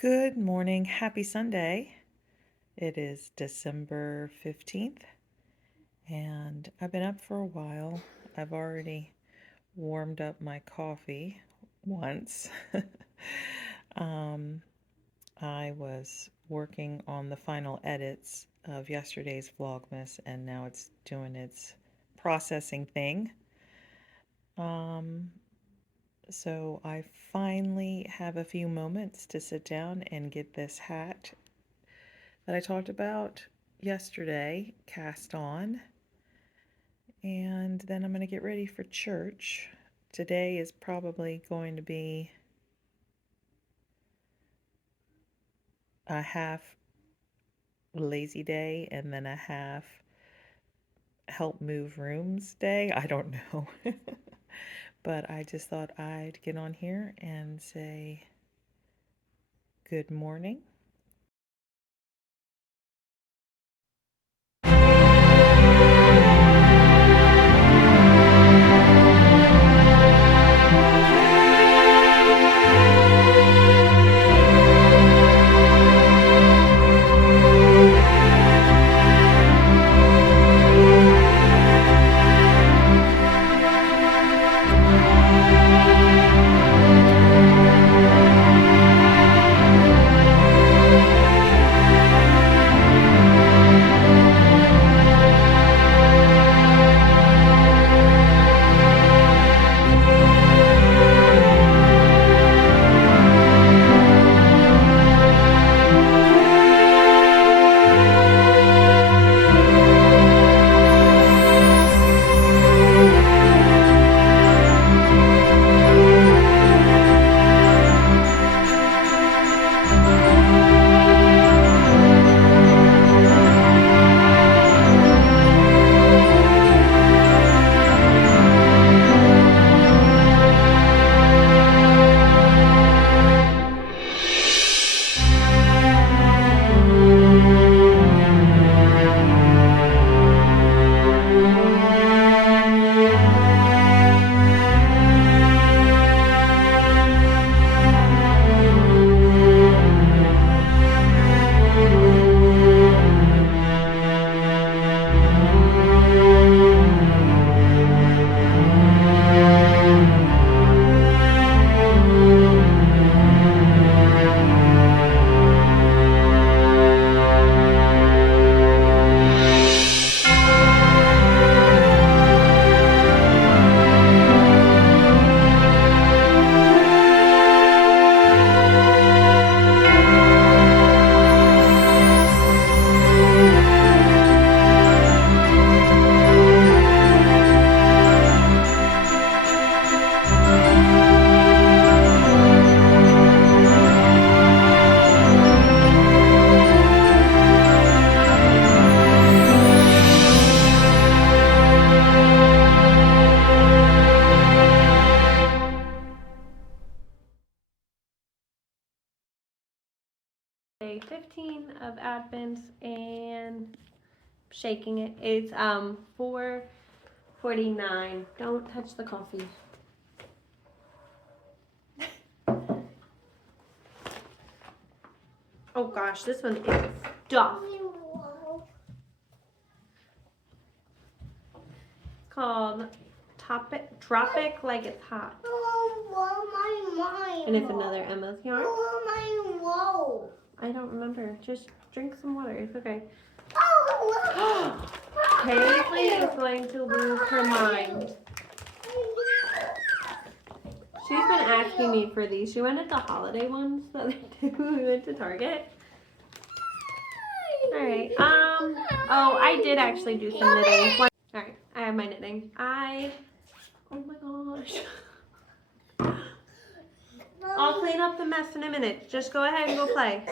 Good morning. Happy Sunday. It is December 15th, and I've been up for a while. I've already warmed up my coffee once. I was working on the final edits of yesterday's Vlogmas, and now it's doing its processing thing. So I finally have a few moments to sit down and get this hat that I talked about yesterday cast on, and then I'm going to get ready for church. Today is probably going to be a half lazy day and then a half help move rooms day. I don't know. But I just thought I'd get on here and say good morning. Day 15 of Advent and shaking it. It's 4:49. Don't touch the coffee. Oh gosh, this one is stuffed. It's called Tropic Like It's Hot. And it's another Emma's yarn. I don't remember. Just drink some water. It's okay. Paisley is going to lose her mind. She's been asking me for these. She wanted the holiday ones the other day when we went to Target. Alright, oh, I did actually do some knitting. Alright, I have my knitting. Oh my gosh. I'll clean up the mess in a minute. Just go ahead and go play.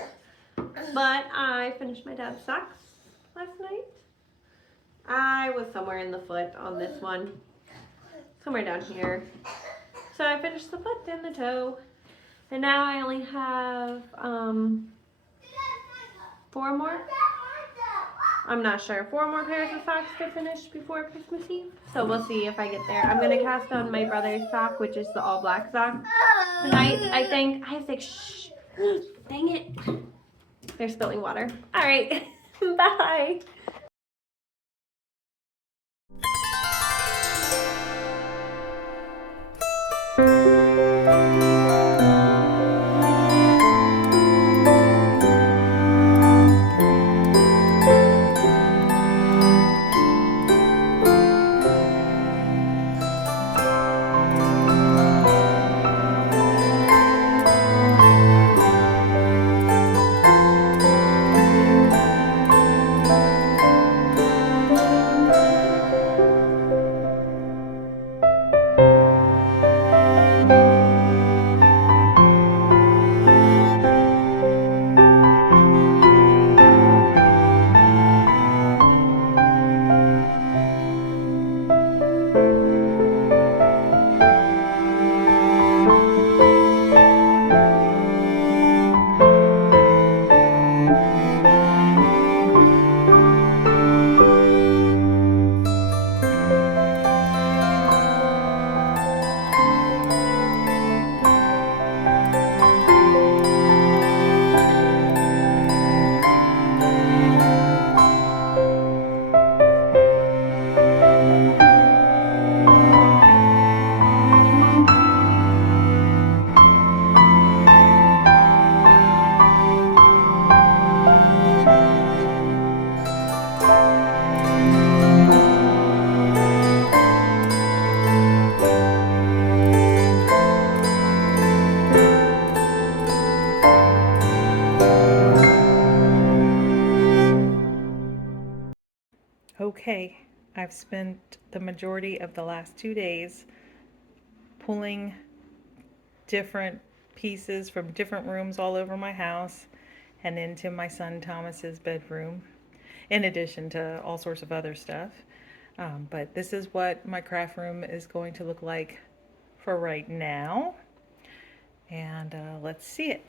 But I finished my dad's socks last night. I was somewhere in the foot on this one. Somewhere down here. So I finished the foot and the toe. And now I only have 4 more. I'm not sure. 4 more pairs of socks to finish before Christmas Eve. So we'll see if I get there. I'm going to cast on my brother's sock, which is the all black sock. Tonight, I think, shh. Dang it. They're spilling water. All right. Bye. Okay, I've spent the majority of the last 2 days pulling different pieces from different rooms all over my house and into my son Thomas's bedroom, in addition to all sorts of other stuff. But this is what my craft room is going to look like for right now. And let's see it.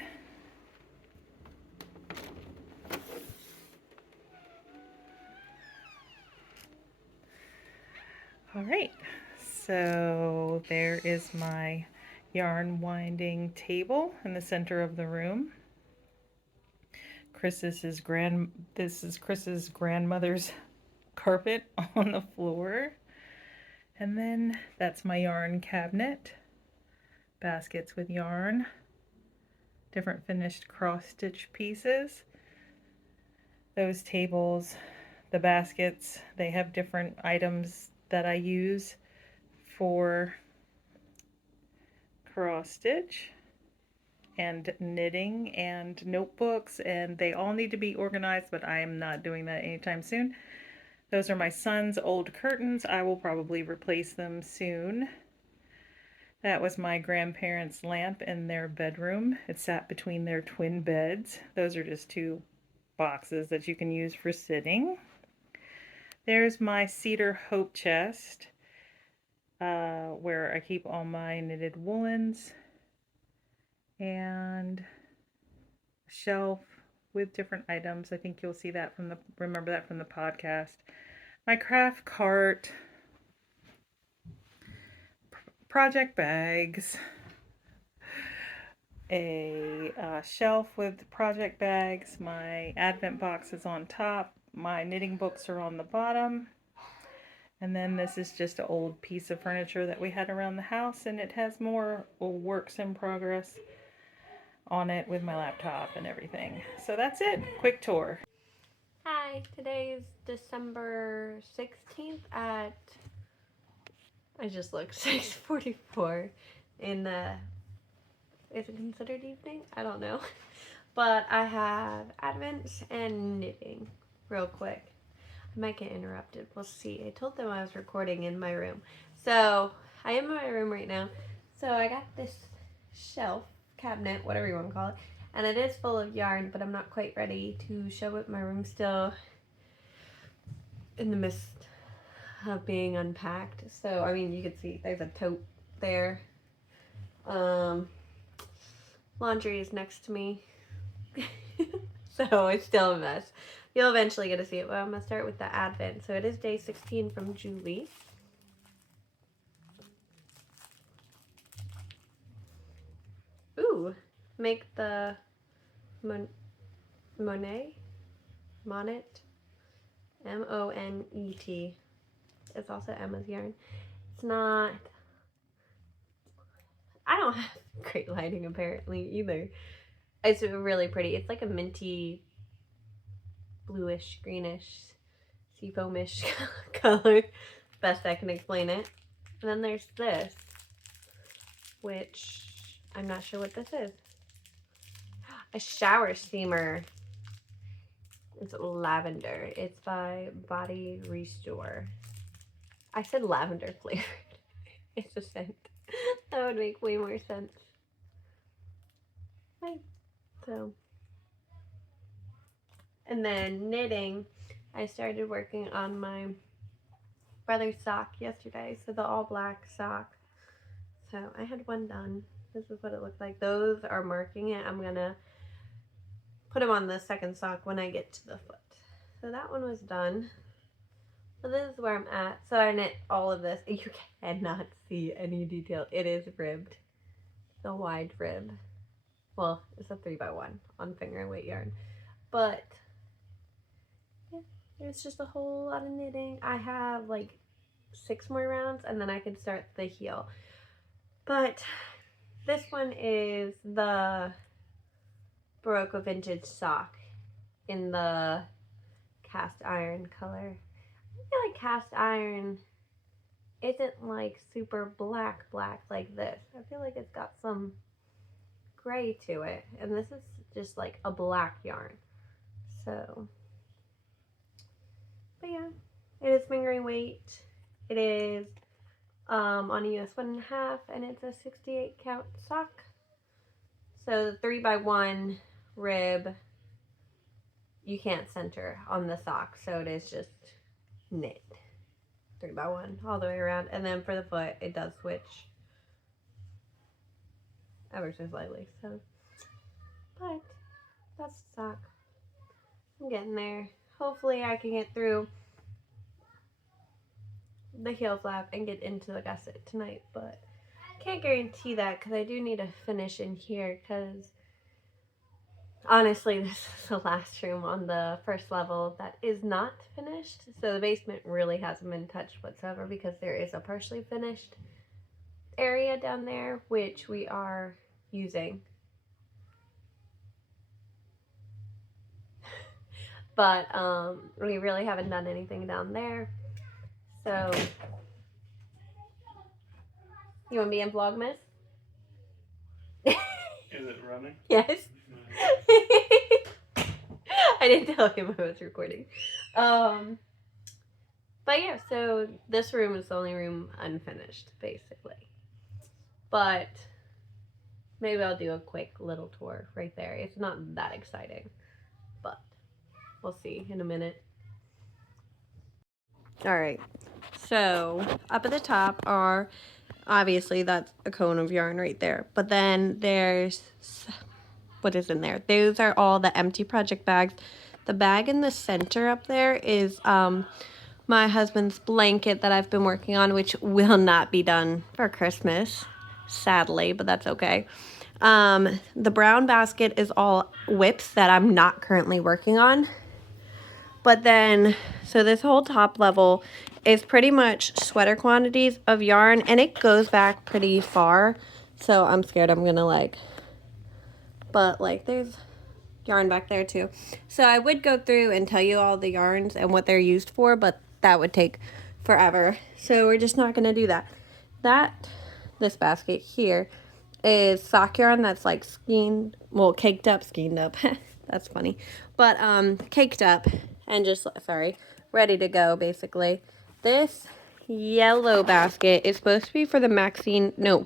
All right, so there is my yarn winding table in the center of the room. This is Chris's grandmother's carpet on the floor. And then that's my yarn cabinet, baskets with yarn, different finished cross stitch pieces. Those tables, the baskets, they have different items that I use for cross stitch and knitting and notebooks, and they all need to be organized, but I am not doing that anytime soon. Those are my son's old curtains. I will probably replace them soon. That was my grandparents' lamp in their bedroom. It sat between their twin beds. Those are just 2 boxes that you can use for sitting. There's my cedar hope chest, where I keep all my knitted woolens, and a shelf with different items. I think you'll see that remember that from the podcast. My craft cart, project bags, a shelf with project bags, my advent box is on top, my knitting books are on the bottom, and then this is just an old piece of furniture that we had around the house, and it has more works in progress on it with my laptop and everything. So that's it. Quick tour. Hi, today is December 16th at, I just looked, 6:44 in the, is it considered evening? I don't know. But I have Advent and knitting real quick. I might get interrupted. We'll see. I told them I was recording in my room. So I am in my room right now. So I got this shelf, cabinet, whatever you want to call it. And it is full of yarn, but I'm not quite ready to show it. My room's still in the midst of being unpacked. So, I mean, you can see there's a tote there. Laundry is next to me. So it's still a mess. You'll eventually get to see it, but I'm going to start with the Advent. So it is day 16 from Julie. Ooh, make the Monet? Monet? M-O-N-E-T. It's also Emma's yarn. It's not... I don't have great lighting apparently either. It's really pretty. It's like a minty, bluish, greenish, seafoamish color. Best I can explain it. And then there's this, which I'm not sure what this is. A shower steamer. It's lavender. It's by Body Restore. I said lavender flavored. It's a scent. That would make way more sense. Right. So, and then knitting. I started working on my brother's sock yesterday. So the all black sock. So I had one done. This is what it looked like. Those are marking it. I'm gonna put them on the second sock when I get to the foot. So that one was done. So this is where I'm at. So I knit all of this. You cannot see any detail. It is ribbed. The wide rib. Well, it's a 3x1 on finger and weight yarn. But yeah, there's just a whole lot of knitting. I have like 6 more rounds and then I can start the heel. But this one is the Baroque vintage sock in the cast iron color. I feel like cast iron isn't like super black like this. I feel like it's got some gray to it, and this is just like a black yarn. So, but yeah, it is fingering weight. It is on a US 1.5, and it's a 68 count sock. So the 3x1 rib, you can't center on the sock, so it is just knit 3x1 all the way around. And then for the foot, it does switch ever so slightly. So, but that's the sock. I'm getting there. Hopefully I can get through the heel flap and get into the gusset tonight, but can't guarantee that because I do need to finish in here, because honestly this is the last room on the first level that is not finished. So the basement really hasn't been touched whatsoever, because there is a partially finished area down there which we are using. But we really haven't done anything down there. So you want to be in Vlogmas? Is it running? Yes. I didn't tell him I was recording. But yeah, so this room is the only room unfinished, basically. But maybe I'll do a quick little tour right there. It's not that exciting, but we'll see in a minute. All right, so up at the top are, obviously that's a cone of yarn right there, but then there's, what is in there? Those are all the empty project bags. The bag in the center up there is my husband's blanket that I've been working on, which will not be done for Christmas, sadly, but that's okay. The brown basket is all whips that I'm not currently working on. But then, so this whole top level is pretty much sweater quantities of yarn, and it goes back pretty far. So I'm scared I'm gonna but like there's yarn back there too. So I would go through and tell you all the yarns and what they're used for, but that would take forever. So we're just not gonna do that. This basket here is sock yarn that's like skeined, well, caked up, skeined up. That's funny. But caked up and just, sorry, ready to go basically. This yellow basket is supposed to be for the Maxine, no,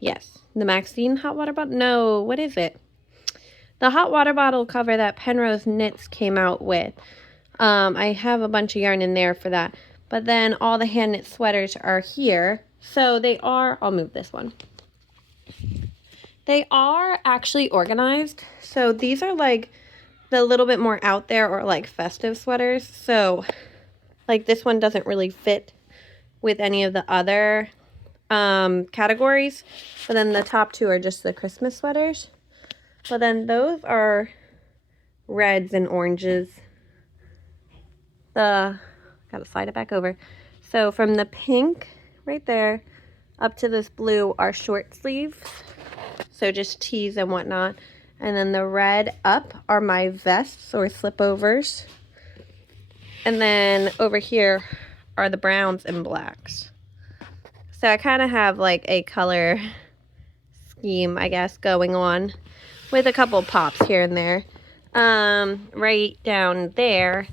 yes, the Maxine hot water bottle, no, what is it? The hot water bottle cover that Penrose Knits came out with. I have a bunch of yarn in there for that. But then all the hand knit sweaters are here. So they are, I'll move this one. They are actually organized. So these are like the little bit more out there or like festive sweaters. So like this one doesn't really fit with any of the other categories. But then the top two are just the Christmas sweaters. But then those are reds and oranges. Gotta slide it back over. So from the pink right there up to this blue are short sleeves. So just tees and whatnot. And then the red up are my vests or slipovers. And then over here are the browns and blacks. So I kind of have like a color scheme, I guess, going on with a couple pops here and there. Right down there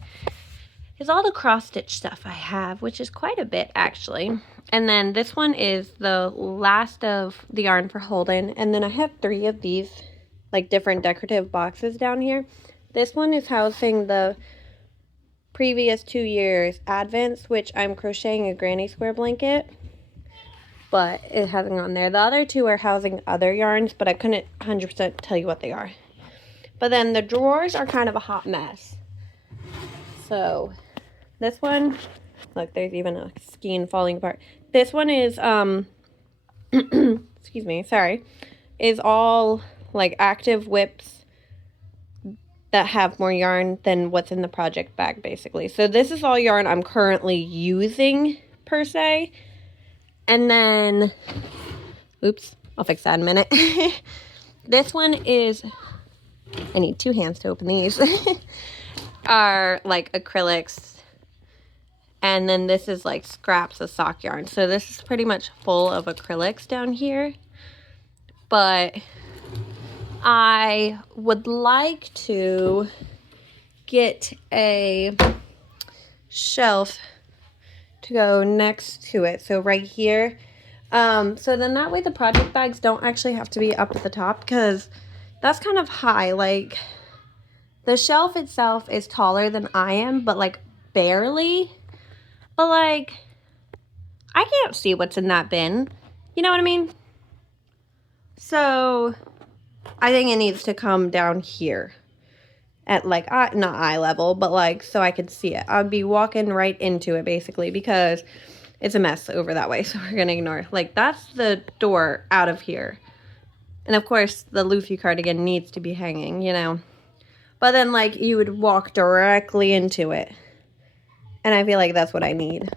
is all the cross stitch stuff I have, which is quite a bit actually. And then this one is the last of the yarn for Holden. And then I have 3 of these like different decorative boxes down here. This one is housing the previous 2 years Advents, which I'm crocheting a granny square blanket, but it hasn't gone there. The other 2 are housing other yarns, but I couldn't 100% tell you what they are. But then the drawers are kind of a hot mess. So this one, look, there's even a skein falling apart. This one is, excuse me, sorry, is all like active whips that have more yarn than what's in the project bag, basically. So this is all yarn I'm currently using, per se. And then, oops, I'll fix that in a minute. This one is, I need 2 hands to open these, are like acrylics. And then this is like scraps of sock yarn. So this is pretty much full of acrylics down here. But I would like to get a shelf to go next to it. So right here. So then that way the project bags don't actually have to be up at the top, because that's kind of high. Like the shelf itself is taller than I am, but like barely. But like I can't see what's in that bin. You know what I mean? So I think it needs to come down here at like, not eye level, but like so I could see it. I'd be walking right into it basically, because it's a mess over that way. So we're gonna ignore. Like that's the door out of here. And of course the Luffy cardigan needs to be hanging, you know. But then like you would walk directly into it. And I feel like that's what I need.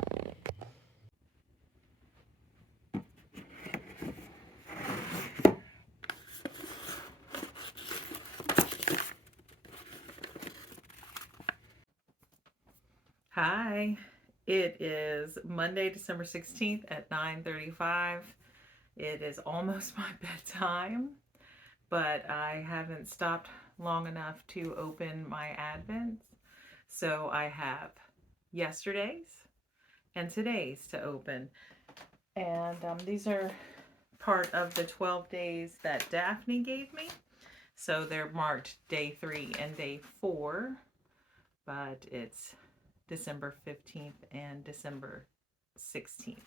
Hi, it is Monday, December 16th at 9:35. It is almost my bedtime, but I haven't stopped long enough to open my Advents. So I have yesterday's and today's to open. And these are part of the 12 days that Daphne gave me. So they're marked day 3 and day 4, but it's December 15th and December 16th.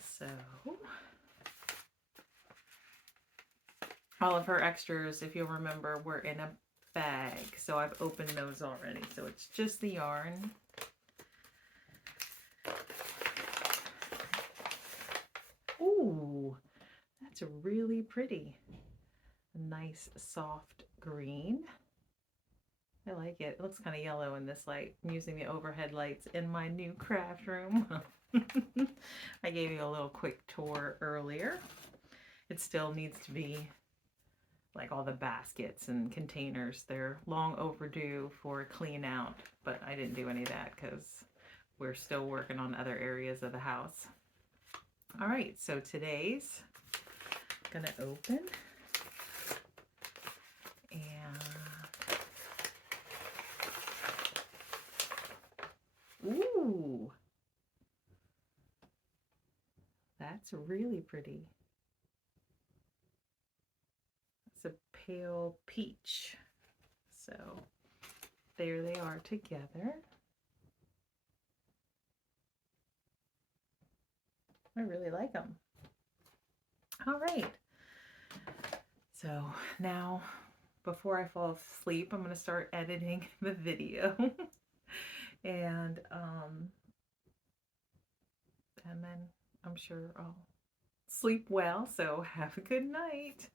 So all of her extras, if you'll remember, were in a bag. So I've opened those already. So it's just the yarn. Ooh, that's really pretty. A nice soft green. I like it. It looks kind of yellow in this light. I'm using the overhead lights in my new craft room. I gave you a little quick tour earlier. It still needs to be like all the baskets and containers. They're long overdue for a clean out, but I didn't do any of that because we're still working on other areas of the house. All right, so today's gonna open, and ooh, that's really pretty. It's a pale peach. So there they are together. I really like them. All right. So now, before I fall asleep, I'm going to start editing the video. and then I'm sure I'll sleep well. So have a good night.